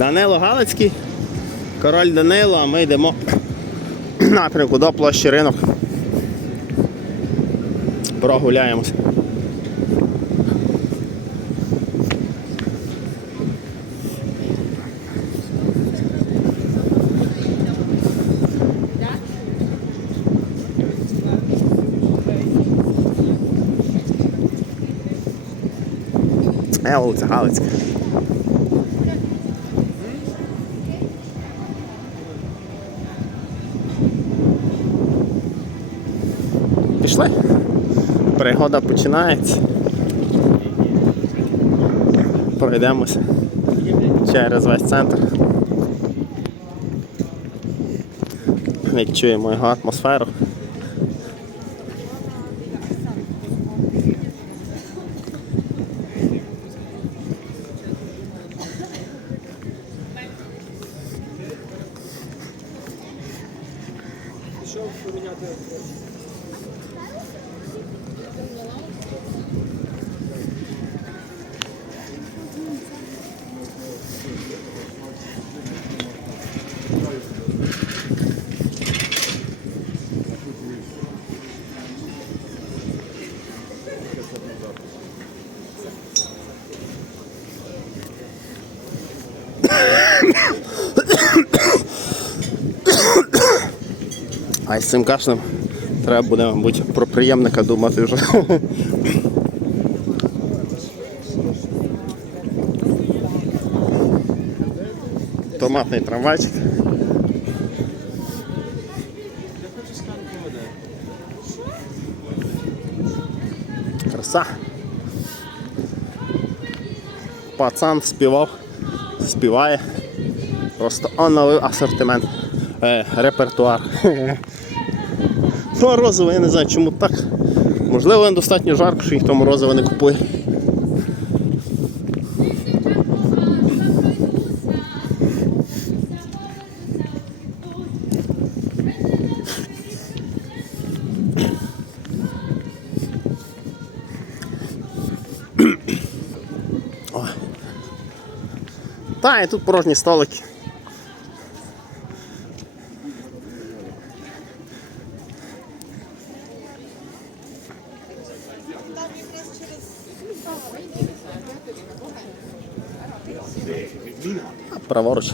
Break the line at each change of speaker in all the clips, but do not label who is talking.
Данило Галицький, король Данило, а ми йдемо напрямку до площі ринок. Прогуляємось. Е, вулиця Галицька. Пішли. Пригода починається. Пройдемося через весь центр. Відчуємо його атмосферу. А з цим кашлем треба буде, мабуть, про приємника думати вже. Томатний трамвайчик. Краса. Пацан співав, співає. Просто оновив асортимент, е, репертуар. Морозиво, я не знаю, чому так. Можливо, він достатньо жарко, що ніхто морозиво не купує. Та, і тут порожні столики. Праворуч.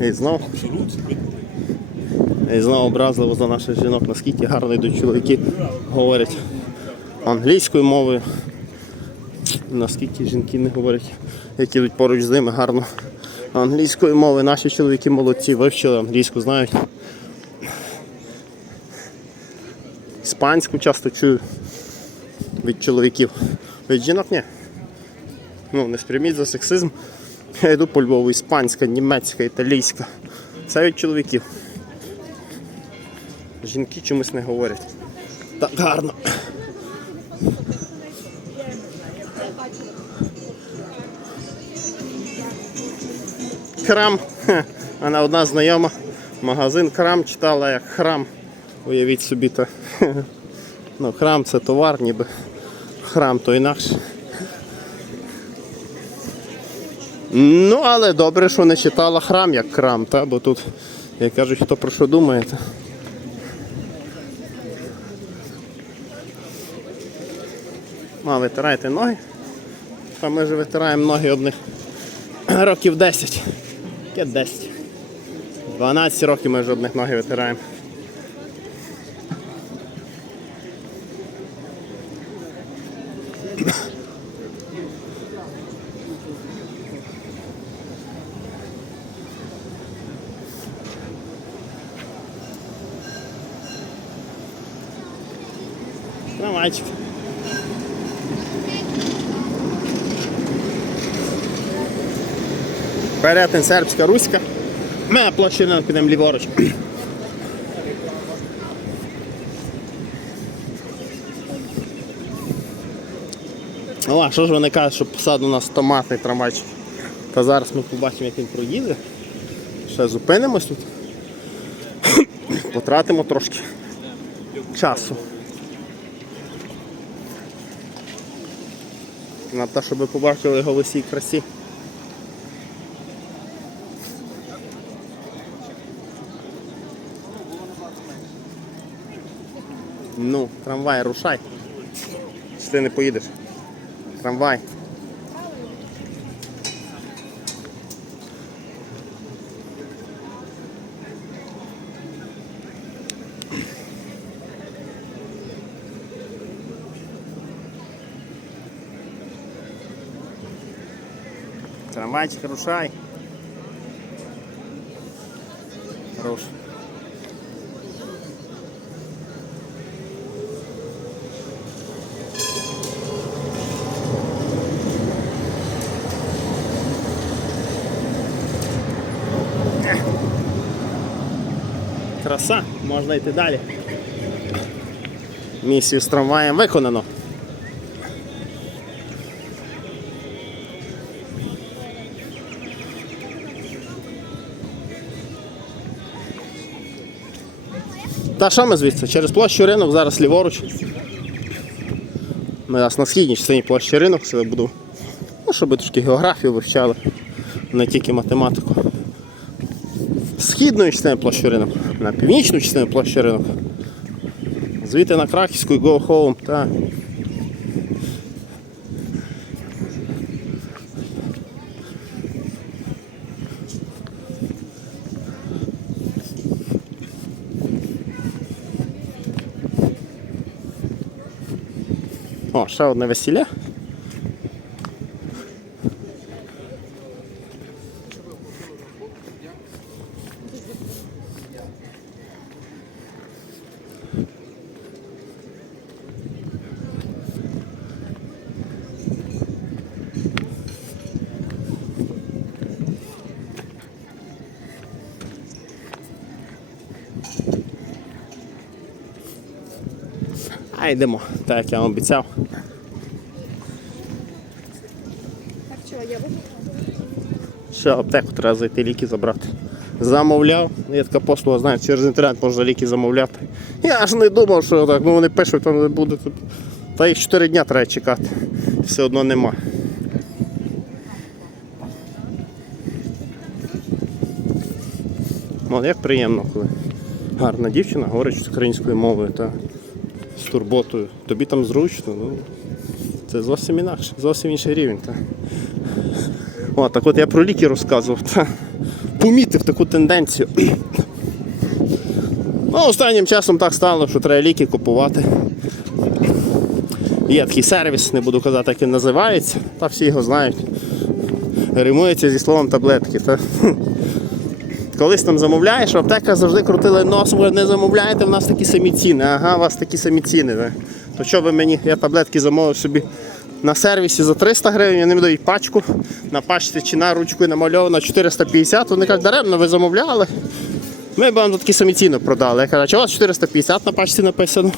І знов. І знову образливо за наших жінок, наскільки гарно йдуть чоловіки говорять англійською мовою. Наскільки жінки не говорять, які йдуть поруч з ними гарно англійською мовою. Наші чоловіки молодці, вивчили англійську, знають. Іспанську часто чую від чоловіків. Від жінок ні. Ну, не спряміть за сексизм. Я йду по Львову, іспанська, німецька, італійська. Це від чоловіків. Жінки чомусь не говорять. Так гарно. Храм. Вона одна знайома. Магазин храм читала як храм. Уявіть собі то. Ну, храм це товар, ніби храм то інакше. Ну, але добре, що не читала храм як храм, та? бо тут, як кажуть, хто про що думає. Та. А, витирайте ноги. А ми вже витираємо ноги одних років 10. Яке 10. 12 років ми вже одних ноги витираємо. Трамвайчик. Перетин сербська руська. Ми на площі ринок підемо ліворуч. О, а що ж вони кажуть, що посаду у нас томатний трамвайчик. Та зараз ми побачимо, як він проїде. Ще зупинимось тут. Потратимо трошки часу. На те, щоб побачили його в усій красі. Ну, трамвай, рушай. Чи ти не поїдеш? Трамвай. Трамвайчик, рушай. Краса, можна йти далі. Місію з трамваєм виконано. Та що ми звідси? Через площу ринок, зараз ліворуч. Ми зараз на східній частині площі ринок, це буду. Ну, щоб трошки географію вивчали, не тільки математику. Східної частини площі ринок, на північну частину площі ринок. Звідти на Краківську і Go Home, та. О, ще одне весілля. А йдемо, так як я вам обіцяв.
Я?
Ще аптеку треба зайти ліки забрати. Замовляв, є така послуга, знаєте, через інтернет можна ліки замовляти. Я ж не думав, що так, ну вони пишуть, там не буде. Та їх 4 дня треба чекати. Все одно нема. О, як приємно, коли гарна дівчина говорить українською мовою та з турботою. Тобі там зручно, ну це зовсім інакше, зовсім інший рівень. Та. О, так от я про ліки розказував. Та, помітив таку тенденцію. Ну, останнім часом так стало, що треба ліки купувати. Є такий сервіс, не буду казати, як він називається, та всі його знають. Римується зі словом таблетки. Та. Колись там замовляєш, аптека завжди крутили носом, говорять, не замовляєте, в нас такі самі ціни. Ага, у вас такі самі ціни. Да. То що ви мені, я таблетки замовив собі на сервісі за 300 гривень, вони дають пачку, на пачці ціна ручкою намальована 450, вони кажуть, даремно ви замовляли. Ми б вам за такі самі ціни продали. Я кажу, чого у вас 450 на пачці написано?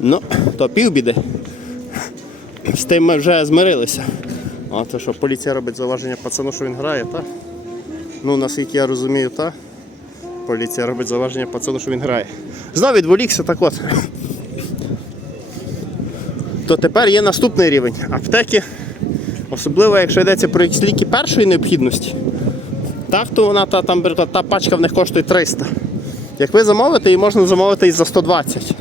Ну, то півбіди. З тим ми вже змирилися. А то що, поліція робить зауваження пацану, що він грає, так? Ну, наскільки я розумію, так. Поліція робить зауваження пацану, що він грає. Знову відволікся, так от. То тепер є наступний рівень. Аптеки, особливо якщо йдеться про якісь ліки першої необхідності, так, то вона та, там, наприклад, та пачка в них коштує 300. Як ви замовите, її можна замовити і за 120.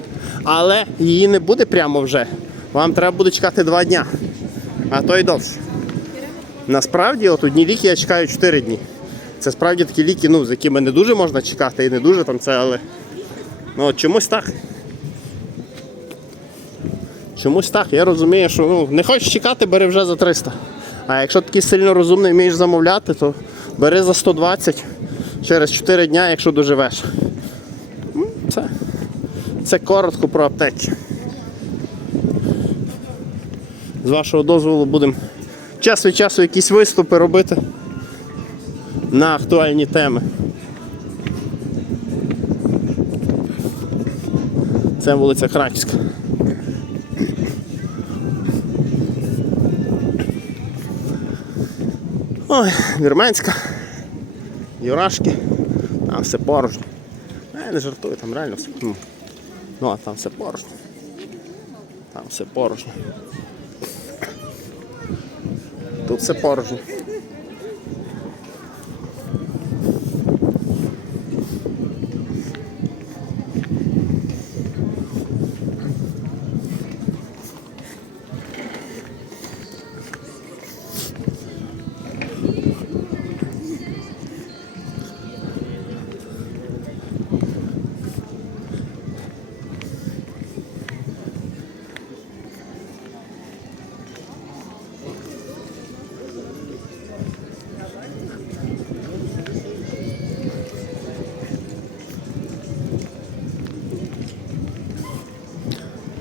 Але її не буде прямо вже. Вам треба буде чекати 2 дня. А то й довше. Насправді, от одні ліки я чекаю 4 дні. Це справді такі ліки, ну, з якими не дуже можна чекати і не дуже там це, але ну, чомусь так. Чомусь так. Я розумію, що ну, не хочеш чекати, бери вже за 300. А якщо такий сильно розумний вмієш замовляти, то бери за 120 через 4 дня, якщо доживеш. Ну, Це, це коротко про аптеки. З вашого дозволу будемо час від часу якісь виступи робити на актуальні теми. Це вулиця Краківська. Ой, Вірменська, Юрашки, там все порожньо. Я не жартую, там реально все. Ну, ну а там все порожньо. Там все порожньо. Тут все порожньо.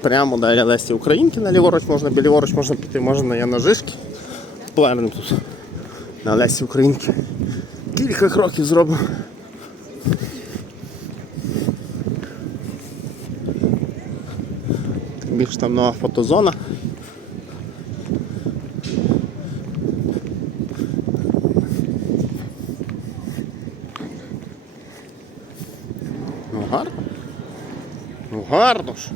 Прямо далі Лесі Українки на ліворуч можна, біліворуч можна піти, можна я на Жишки. Повернемо тут на Лесі Українки. Кілька кроків зробимо. Більш там нова фотозона. Ну гарно. Ну гарно ж.